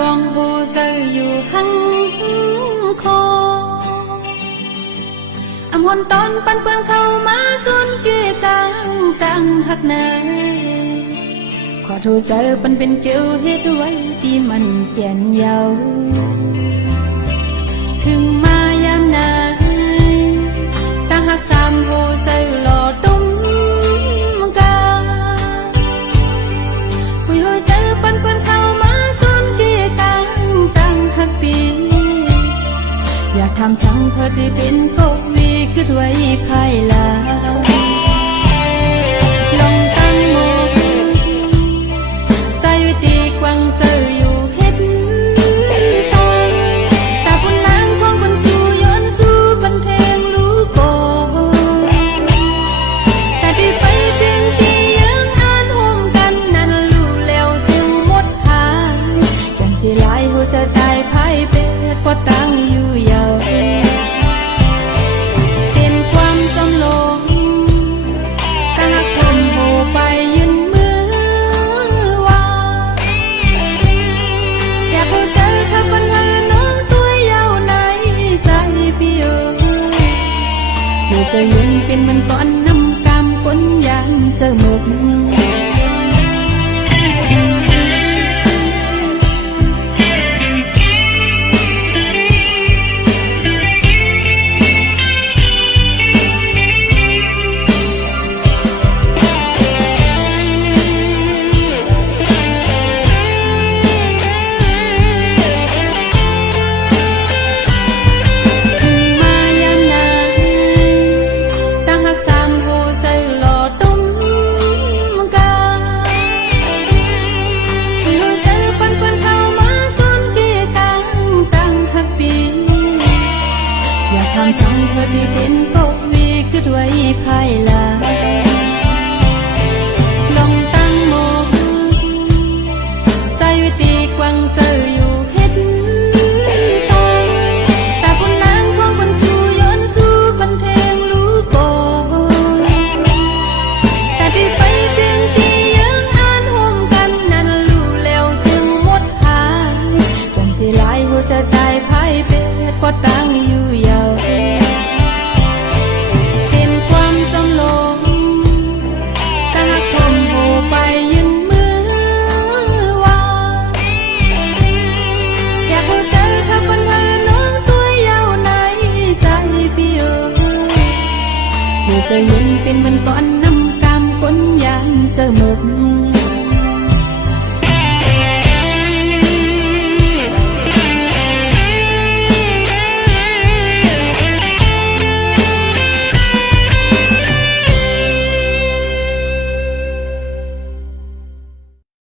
สองผู้เจออยู่ข้างคออำหนตอนปันเปื้อนเข้ามาส่วนเกี่ยตั้งหักแน่ขอโทษใจปันเป็นเกี่ยวเหตุไว้ที่มันเปลี่ยนเยาถึงมายามนายตั้งหักสามผู้เจอหล่อตุ้มกาผู้หัวใจปันเปื้อนเข้ามาอยากทำสังเพื่อที่เป็นกวีคือด้วยภายหลังลงตั้งโมใส่วิธีกวางเจออยู่เฮ็ดซอยแต่บุญนางของบุญสู่ย้อนสู่บันเทงรู้โกแต่ที่ไปเพียงที่ยังอ่านห่วมกันนั้นรู้แล้วซึ่งหมดหายกันสิหลายหัวจะตายภายเป็นพอตั้งอยู่ยาวเป็นความจำลงตั้งหักทนโหไปยืนมือว่าอยากเข้าใจถ้าปัญหาน้องตัวยาวในใจพี่เอ๋ยอยู่จะยืนเป็นมันก่อนน้ำกำคนยันเจอหมดทำสังเพื่อที่เป็นกวีคือด้วยภายหลังลองตั้งโมใส่วิธีกวางเจออยู่เฮ็ดซอยแต่บุญนางของบุญสู่ย้อนสู่บันเทงรู้โกแต่ที่ไปเพียงที่ยังอ่านห่วมกันนั้นรู้แล้วซึ่งหมดหายจนสิหลายหัวจะตายภายเป็นพอตั้งอยู่ยาวเป็นความจำลงตั้งหักทนโหไปยืนมือว่าอยากเข้าใจถ้าปัญหาน้องตัวยาวในใจพี่เอ๋ยอยู่จะยืนเป็นมันก่อนน้ำกำคนยันเจอหมด